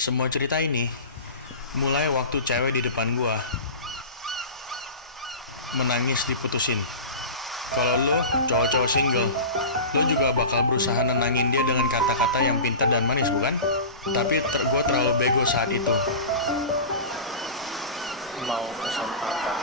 Semua cerita ini mulai waktu cewek di depan gua menangis diputusin. Kalau lo cowok-cowok single, lo juga bakal berusaha nenangin dia dengan kata-kata yang pintar dan manis, bukan? Tapi gua terlalu bego saat itu. Mau pesan apa?